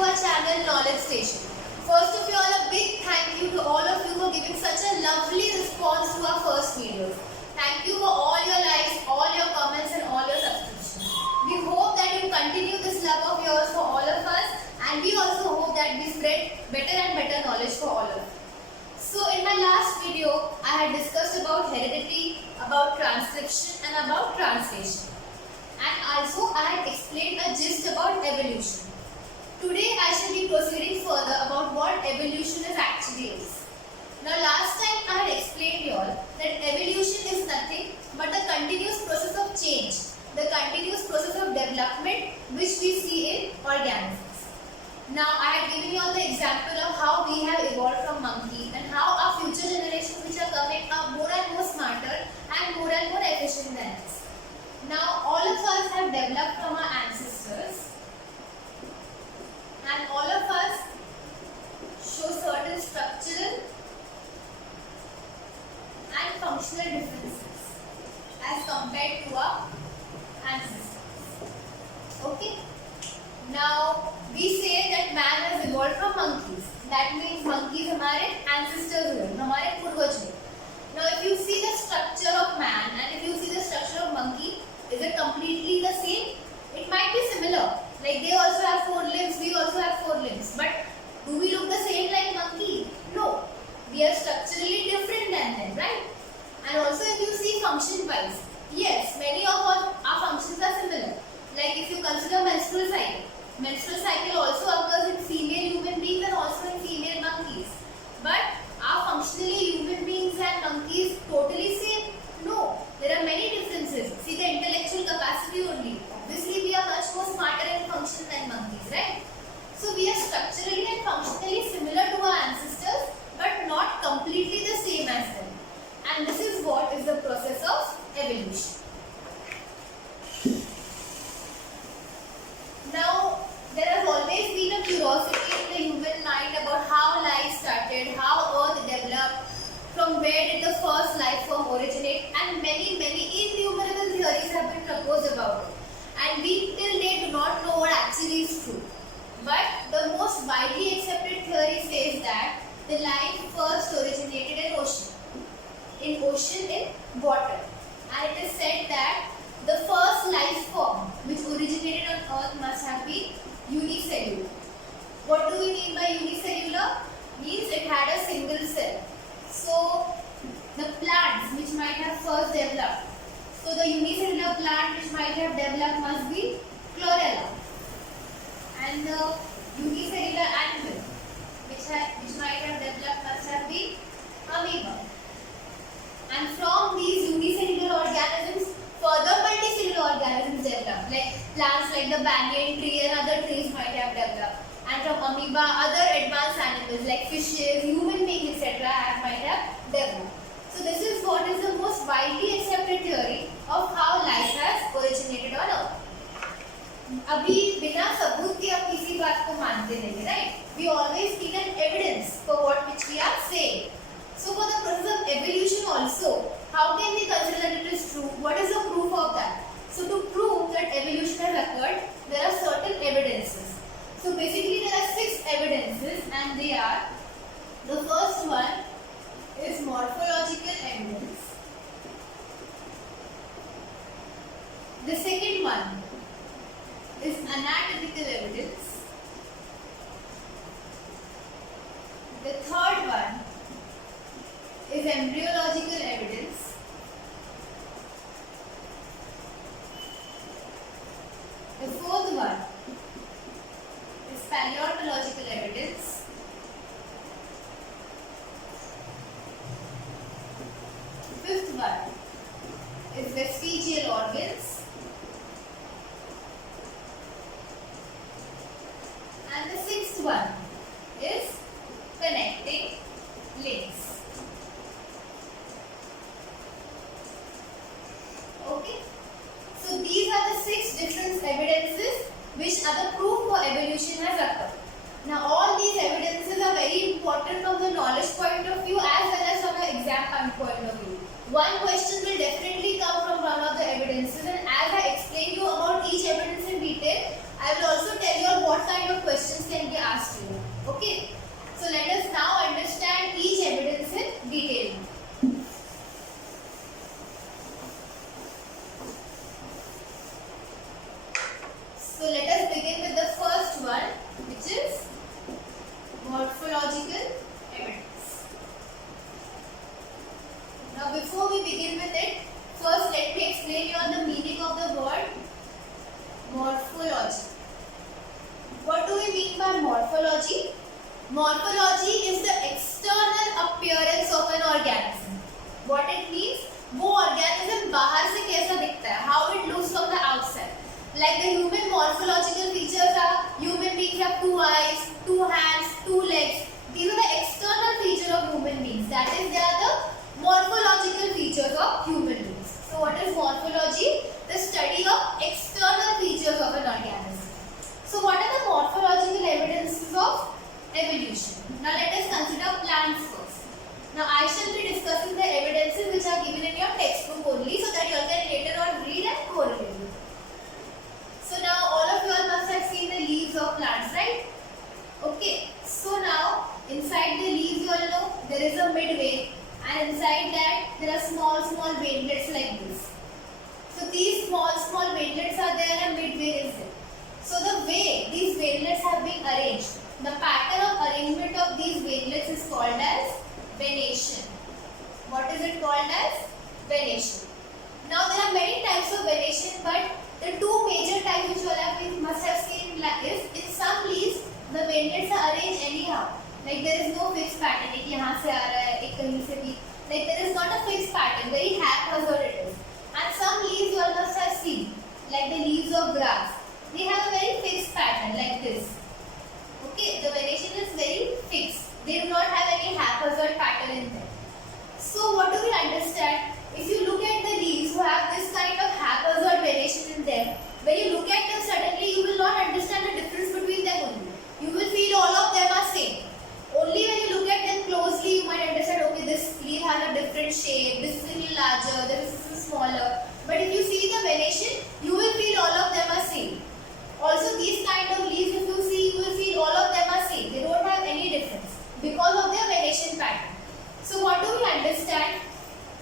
to our channel Knowledge Station. First of all, a big thank you to all of you for giving such a lovely response to our first videos. Thank you for all your likes, all your comments and all your subscriptions. We hope that you continue this love of yours for all of us, and we also hope that we spread better and better knowledge for all of you. So in my last video, I had discussed about heredity, about transcription and about translation. And also I had explained a gist about evolution. Today I shall be proceeding further about what evolution actually is. Now last time I had explained you all that evolution is nothing but the continuous process of change, the continuous process of development which we see in organisms. Now I had given you all the example of how we have evolved from monkey and how our future generations which are coming are more and more smarter and more efficient than us. Now all of us have developed from our ancestors, and all of us show certain structural and functional differences as compared to our ancestors. Okay. Now we say that man has evolved from monkeys. That means monkeys हमारे ancestors हुए, हमारे पूर्वज हुए. Now if you see the structure of man and if you see the structure of monkey, is it completely the same? It might be similar. Like they also have 4 limbs, we also have 4 limbs. But do we look the same like monkey? No. We are structurally different than them, right? And also if you see function wise, yes, many of our functions are similar. Like if you consider menstrual cycle also occurs in female human beings and also in female monkeys. But are functionally human beings and monkeys totally same? No, there are many differences. See the intellectual capacity only. Obviously we are much more smarter in function than monkeys, right? So we are structurally and functionally similar to our ancestors but not completely the same as them. And this is what is the process of evolution. Now, there has always been a curiosity in the human mind about how life started, how Earth developed, from where did the first life form originate, and many innumerable theories have been proposed about it. And we till date do not know what actually is true. But the most widely accepted theory says that the life first originated in water. And it is said that the first life form which originated on Earth must have been unicellular. What do we mean by unicellular? Means it had a single cell. So the plants which might have first developed, so the unicellular plant which might have developed must be chlorella, and the unicellular animal which might have developed must have been amoeba. And from these unicellular organisms, further multicellular organisms develop, like plants like the banyan tree and other trees might have developed. And from amoeba, other advanced animals like fishes, human beings, etc. might have developed. So this is what is the most widely accepted theory of how life has originated on Earth. अभी बिना सबूत के हम किसी बात को मानते नहीं, right? We always need an evidence for what which we are saying. So for the process of evolution also, how can we consider that it is true? What is the proof of that? So to prove that evolution has occurred, there are certain evidences. So basically there are 6 evidences, and they are: the first one is morphological evidence. The second one is anatomical evidence. The third one is embryological evidence. The fourth one is paleontological evidence. The fifth one is vestigial organs. And the sixth one is connecting links. Okay, so these are the 6 different evidences which are the proof for evolution has occurred. Now all these evidences are very important from the knowledge point of view as well as from the exam point of view. One question will definitely come from one of the evidences, and as I explain you about each evidence in detail, I will also tell you what kind of questions can be morphology is the external appearance of an organism. What it means? वो organism बाहर से कैसा दिखता है? How it looks from the outside. Like the human morphological features are human beings have 2 eyes, 2 hands, 2 legs. These are the external features of human beings. That is, they are the morphological features of human beings. So what is morphology? The study of external features of an organism. So what are the morphological evidences of evolution? Now let us consider plants first. Now I shall be discussing the evidences which are given in your textbook only, so that you all can later on read and correlate. So now all of you all must have seen the leaves of plants, right? Okay. So now inside the leaves you all know there is a midway, and inside that there are small veinlets like this. So these small veinlets are there and midway is there. So the way these veinlets have been arranged, the pattern of arrangement of these veinlets is called as venation. What is it called as? Venation. Now there are many types of venation, but the two major types which you all must have seen is in some leaves the veinlets are arranged anyhow. Like there is no fixed pattern. एक यहाँ से आ रहा है, एक कहीं से भी. Like there is not a fixed pattern. Very haphazard it is. And some leaves you all must have seen, like the leaves of grass. They have a very fixed pattern like this. Okay, the venation is very fixed. They do not have any haphazard pattern in them. So what do we understand? If you look at the leaves who have this kind of haphazard venation in them, when you look at them suddenly, you will not understand the difference between them only. You will feel all of them are same. Only when you look at them closely, you might understand, okay, this leaf has a different shape, this is a little larger, this is smaller. But if you see the venation, you will feel all of them are same. Also, these kind of leaves, if you see, you will feel all of them are same. They don't have any difference because of their venation pattern. So what do we understand?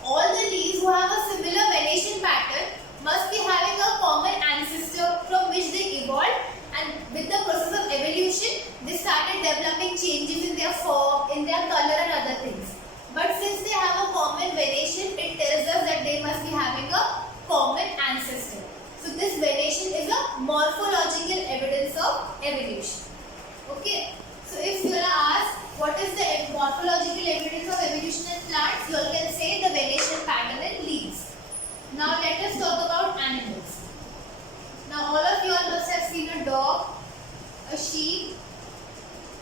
All the leaves who have a similar venation pattern must be having a common ancestor from which they evolved, and with the process of evolution, they started developing changes in their form, in their color and other things. But since they have a common venation, it tells us that they must be having a common ancestor. So this venation is a morphological evidence of evolution. Okay. So if you are asked what is the morphological evidence of evolution in plants, you all can say the venation pattern in leaves. Now let us talk about animals. Now all of you all must have seen a dog, a sheep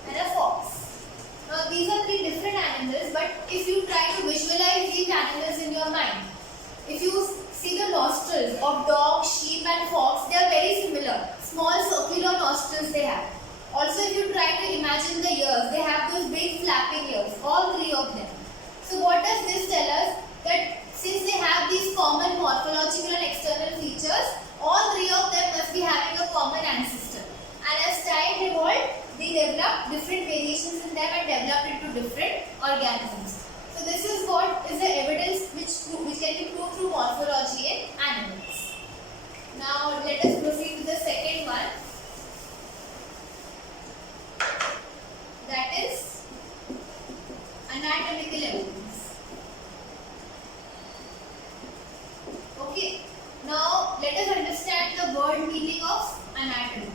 and a fox. Now these are 3 different animals, but if you try to visualize these animals in your mind, if you see the nostrils of dog, sheep and fox, they are very similar. Small circular nostrils they have. Also if you try to imagine the ears, they have those big flapping ears, all 3 of them. So what does this tell us? That since they have these common morphological and external features, all 3 of them must be having a common ancestor. And as time evolved, they developed different variations in them and developed into different organisms. So this is what is the evidence which can be proved through morphology in animals. Now let us proceed to the second one. That is anatomical evidence. Okay. Now let us understand the word meaning of anatomy.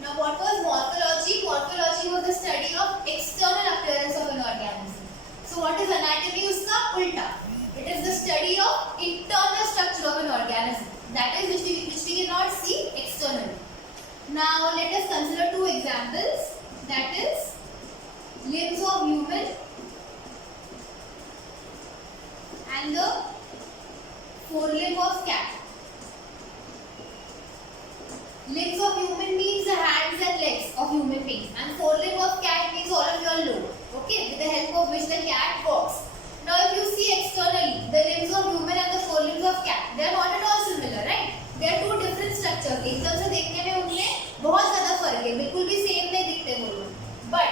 Now what was morphology? Morphology was the study of external appearance of an organism. So what is anatomy? Uska ulta. It is the study of internal structure of an organism. That is which we cannot see externally. Now let us consider 2 examples. That is limbs of human and the forelimb of cat. Limbs of human means the hands and legs of human beings, and forelimb of cat means all of your lobe. Okay, with the help of which the cat walks. Now if you see externally, the limbs of human and the forelimbs of cat, they are not at all similar, right? They are 2 different structures. एकदम से देखने में उनमें बहुत ज़्यादा फर्क है, बिल्कुल भी सेम नहीं दिखते वो लोग. But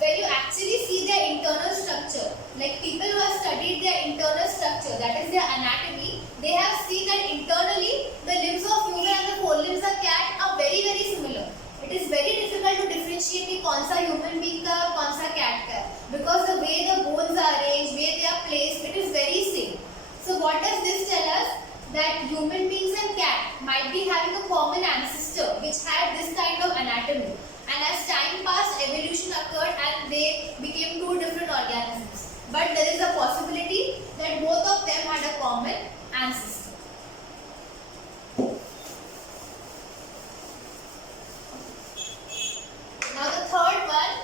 when you actually see their internal structure, like people who have studied their internal structure, that is their anatomy, they have seen that internally the limbs of human and the forelimbs of cat are very similar. It is very difficult to differentiate कि कौन सा human being का और कौन सा cat का है, because the way the bones are arranged, where they are placed, it is very same. So what does this tell us? That human beings and cat might be having a common ancestor which had this kind of anatomy, and as time passed, evolution occurred and they became two different organisms. But there is a possibility that both of them had a common ancestor. Now the third one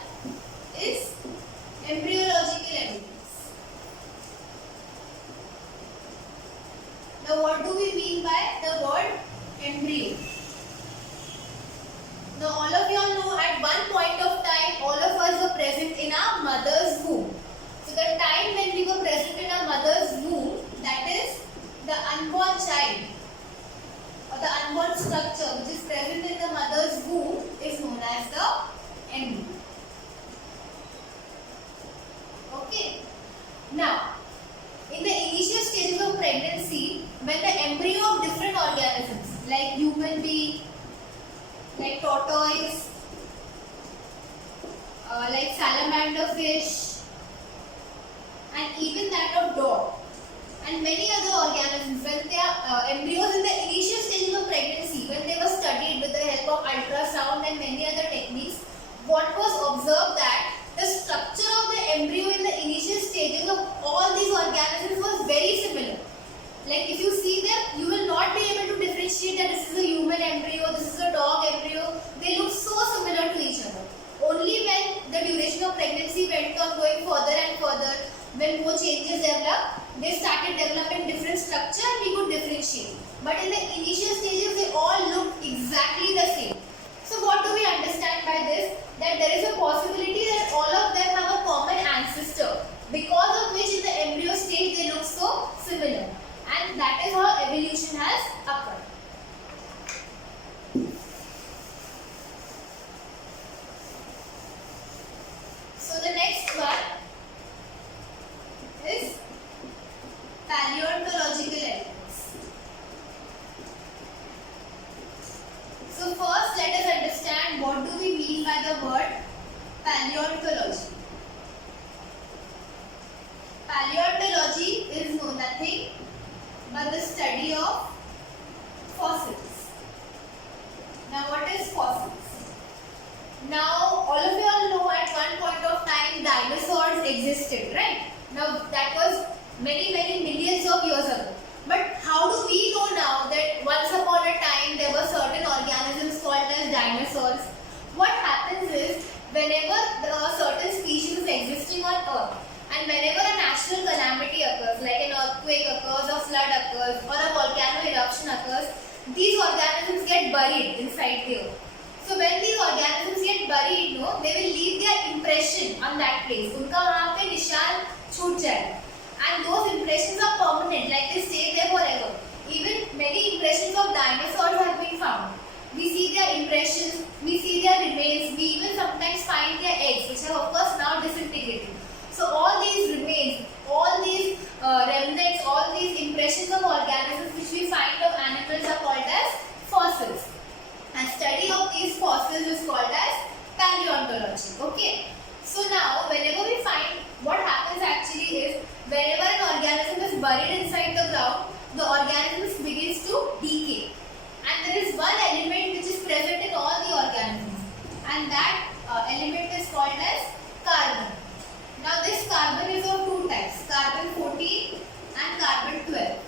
is embryological evidence. Now what do we mean by the word embryo? Now all of you all know at one point of time all of us were present in our mother's womb. So the time when we were present in our mother's womb, that is the unborn child or the unborn structure which is present in the mother's womb is known as the embryo. Okay. Now in the initial stages of pregnancy, when the embryo of different organisms like human being, like tortoise, like salamander fish, and even that of dog, and many other organisms, when they are embryos in the initial stages of pregnancy, when they were studied with the help of ultrasound and many other techniques, what was observed that the structure of the embryo in the initial stages of all these organisms was very similar. Like if you see them, you will not be able to differentiate that this is a human embryo, this is a dog embryo. They look so similar to each other. Only when the duration of pregnancy went on going further and further, when more changes developed, they started developing different structure and we could differentiate. But in the initial stages, they all looked exactly the same. So what do we understand by this? That there is a possibility that all of them have a common ancestor, because of which in the embryo stage they look so similar. And that is how evolution has occurred. So the next one is paleontological evidence. So first let us understand what do we mean by the word paleontology. Paleontology is nothing but the study of fossils. Now what is fossils? Now all of you all know at one point of time dinosaurs existed, right? Now that was many millions of years ago. But how do we know now that once upon a time there were certain organisms called as dinosaurs? What happens is whenever there are certain species existing on Earth, and whenever a natural calamity occurs, like an earthquake occurs, a flood occurs, or a volcano eruption occurs, these organisms get buried inside the earth. So when these organisms get buried, no, they will leave their impression on that place. उनका वहाँ पे निशान छूट जाएगा. And those impressions are permanent, like they stay there forever. Even many impressions of dinosaurs have been found. We see their impressions, we see their remains, we even sometimes find their eggs, which have of course now disintegrated. So all these remains, all these remnants, all these impressions of organisms which we find of animals are called as fossils. And study of these fossils is called as paleontology. Okay. So now whenever we find, what happens actually is whenever an organism is buried inside the ground, the organism begins to decay. And there is one element which is present in all the organisms, and that element is called as carbon. Now this carbon is of two types, carbon 14 and carbon 12.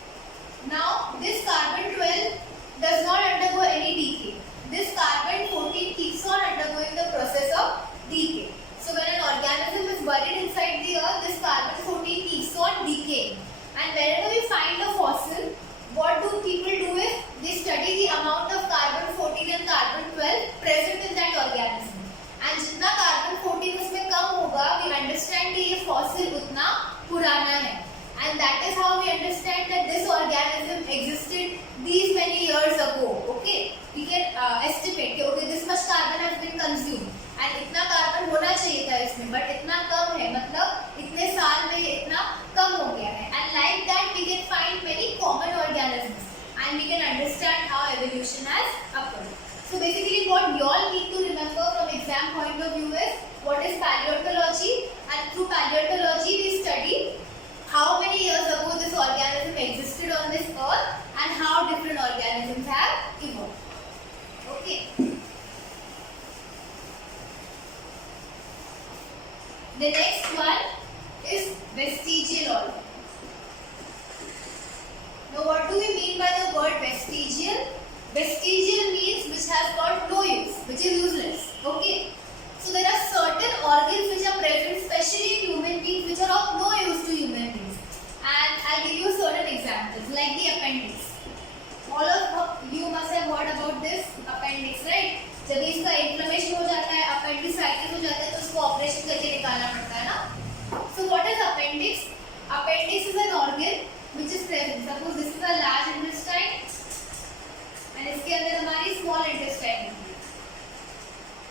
Now this carbon 12 does not undergo any decay. This carbon 14 keeps on undergoing the process of decay. So when an organism is buried inside the earth, this carbon 14 keeps on decaying. And whenever we find a fossil, what do people do is they study the amount of carbon 14 and carbon 12 present in that organism. And जितना carbon 14 उसमें कम होगा, we understand कि ये fossil उतना पुराना है. And that is how we understand that this organism existed these many years ago. Okay, we can estimate कि okay this much carbon has been consumed and इतना कार्बन होना चाहिए था इसमें, but इतना कम है, मतलब इतने साल में ये इतना कम हो गया है. And like that we can find many common organisms and we can understand how evolution has occurred. So basically what you all need to remember from exam point of view is what is paleontology, and through paleontology we study how many years ago this organism existed on this earth and how different organisms have evolved. Okay. Vestigial means which has got no use, which is useless. Okay. So there are certain organs which are present, especially in human beings, which are of no use to human beings. And I'll give you certain examples, like the appendix. All of you must have heard about this appendix, right? जब इसका inflammation हो जाता है, appendicitis हो जाता है, तो उसको ऑपरेशन करके निकालना पड़ता है ना. So what is appendix? Appendix is an organ which is present. Suppose this is a large intestine, and इसके अंदर हमारी small intestine होती है.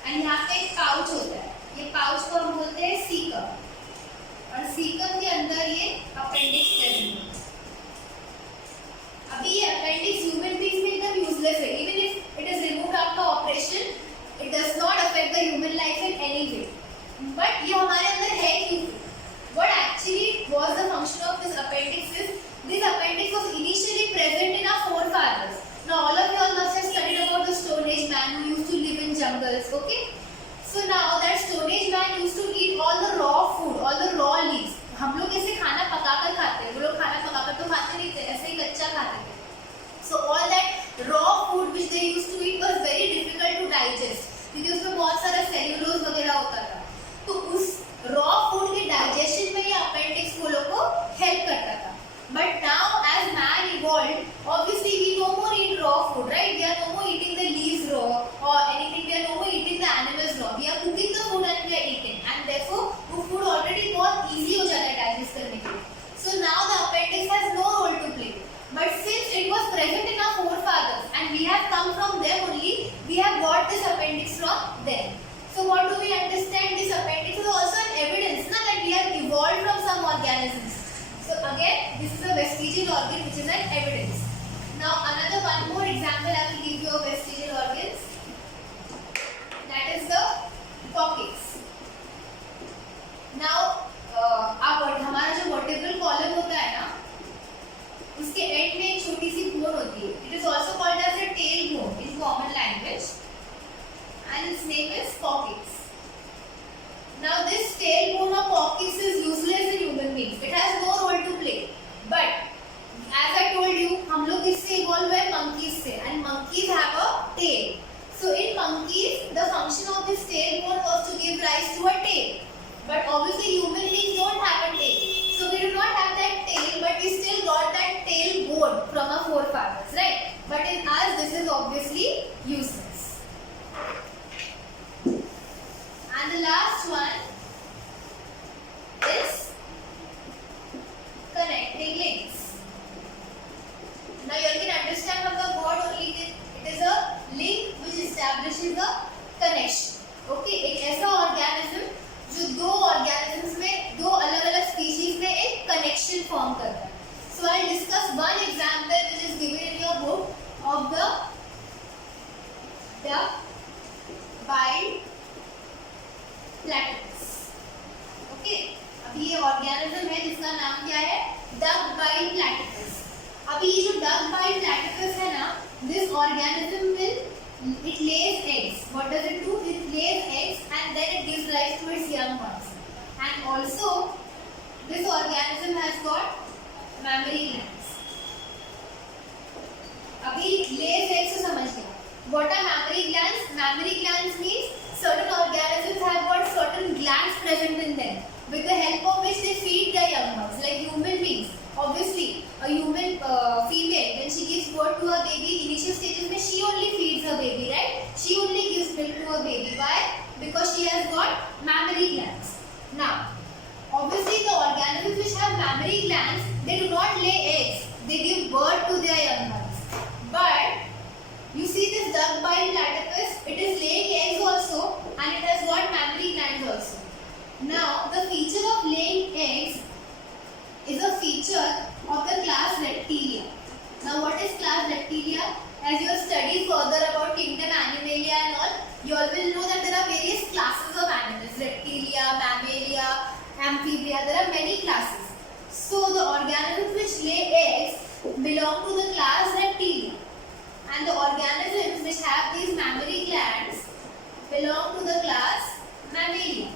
And यहाँ पे एक पाउच होता है. ये पाउच को हम बोलते हैं सीकम. और सीकम के अंदर ये अपेंडिक्स प्रेजेंट है. अभी ये अपेंडिक्स ह्यूमन बीइंग्स में एकदम यूजलेस है. Even if it is removed after operation, it does not affect the human life in any way. But ये हमारे अंदर है क्यों? What actually was the function of this appendix is, this appendix was initially present in our forefathers. Now all of you all must have studied about the Stone Age man who used to live in jungles, okay? So now that Stone Age man used to eat all the raw food, all the raw leaves. हम लोग ऐसे खाना पकाकर खाते हैं, वो लोग खाना पकाकर तो खाते नहीं थे, ऐसे ही कच्चा खाते थे. So all that raw food which they used to eat was very difficult to digest, क्योंकि उसमें बहुत सारा सेल्यूलोज वगैरह होता था. तो उस रॉ फूड के डाइजेशन में ये अपेंडिक्स वो लोग को हेल्प करता था. But now as man evolved, obviously we no more eat raw food, right? We are no more eating the leaves raw or anything. We are no more eating the animals raw. We are cooking the food and we are eating, and therefore वो food already बहुत easy हो जाता है digest करने के लिए. So now the appendix has no role to play. But since it was present in our forefathers and we have come from them only, we have got this appendix from them. So what do we understand? This appendix is also an evidence na, that we have evolved from some organisms. So again, this is a vestigial organ which is an evidence. Now another one more example I will give you of vestigial organs. That is the coccyx. Now हमारा जो vertebral column होता है ना, उसके and में एक छोटी सी bone होती है. It is also called as a tail bone in common language, and its name is coccyx. Now this tail bone of coccyx is useless in human beings. It has no role to play. But as I told you, हम लोग इससे evolve हुए monkeys से, and monkeys have a tail. So in monkeys the function of this tail bone was to give rise to a tell. But obviously human beings don't have a tail. So we do not have that tail, but we still got that tail bone from our forefathers, right? But in us this is obviously useless. And the last one is connecting links. Now you can understand from the word only that it is a link which establishes a connection. Okay, एक ऐसा organism जो दो organisms में, दो अलग अलग species में एक कनेक्शन फॉर्म करता है. So I discuss one example which is given in your book of the duck-billed platypus. Okay, अभी ये ऑर्गेनिज्म है जिसका नाम क्या है? duck-billed platypus. अभी ये जो duck-billed platypus है ना, this organism will it lays eggs. What does it do? It lays eggs and then it gives rise to its young ones. And also this organism has got mammary glands. अभी lays eggs तो समझ गया. What are mammary glands? Mammary glands means certain organisms have got certain glands present in them, with the help of which they feed their young ones. Like human beings, obviously a human female, when she gives birth to a baby, initial stages में she only feeds her baby, right? She only gives milk to her baby. Why? Because she has got mammary glands. Now obviously the organisms which have mammary glands, they do not lay eggs, they give birth to their young ones. But you see this duck-billed platypus, it is laying eggs also and it has got mammary glands also. Now the feature of laying eggs is a feature of the class Reptilia. Now what is class Reptilia? As you study further about kingdom Animalia and all, you all will know that there are various classes of animals. Reptilia, Mammalia, Amphibia, there are many classes. So the organisms which lay eggs belong to the class Reptilia. And the organisms which have these mammary glands belong to the class Mammalia.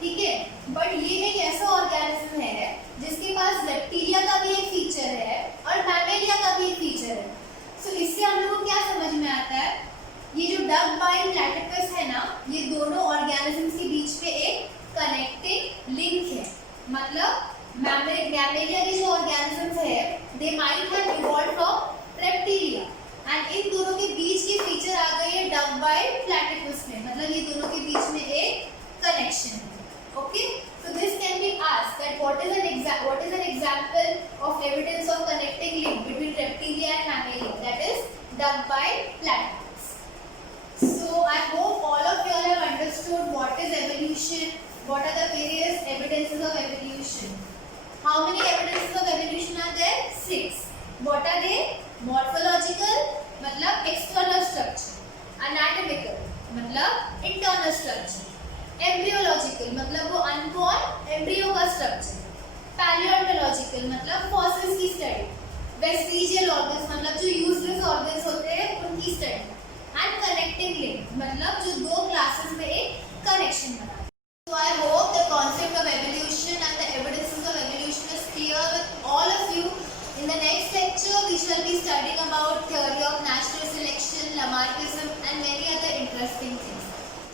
ठीक है, but ये एक ऐसा organism है जिसके पास reptilia का भी एक फीचर है और मैमेलिया का भी एक फीचर है. सो इससे हम लोग डक बाइट प्लैटिपस है ना, ये दोनों ऑर्गेनिजम्स के बीच में एक कनेक्टिंग लिंक है. मतलब मैमेलिया के जो ऑर्गेनिजम्स है they might have evolved from reptilia and in दोनों के बीच के फीचर आ गए हैं डक बाइट प्लैटिपस में. मतलब ये दोनों के बीच में एक कनेक्शन है. Okay, so this can be asked that what is an example of evidence of connecting link between reptilia and mammalia, that is duck bite platypus. So I hope all of you all have understood what is evolution, what are the various evidences of evolution. How many evidences of evolution are there? 6. What are they? Morphological मतलब external structure, anatomical मतलब internal structure, embryological मतलब वो unborn embryo का structure, पैलियोन्टोलॉजिकल मतलब fossils की study, vestigial organs मतलब जो useless organs होते हैं उनकी स्टडी, एंड कनेक्टिंग लिंक मतलब जो दो क्लासेस में एक कनेक्शन बनाते हैं. So I hope the concept of evolution and the evidences of evolution is clear with all of you. In the next lecture we shall be studying about theory of natural selection, Lamarckism and many other interesting things.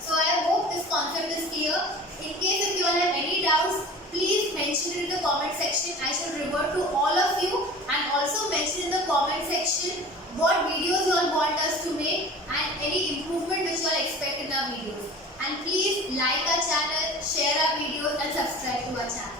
So I hope this concept is clear. In case if you all have any doubts, please mention it in the comment section. I shall revert to all of you, and also mention in the comment section what videos you all want us to make and any improvement which you all expect in our videos. And please like our channel, share our videos and subscribe to our channel.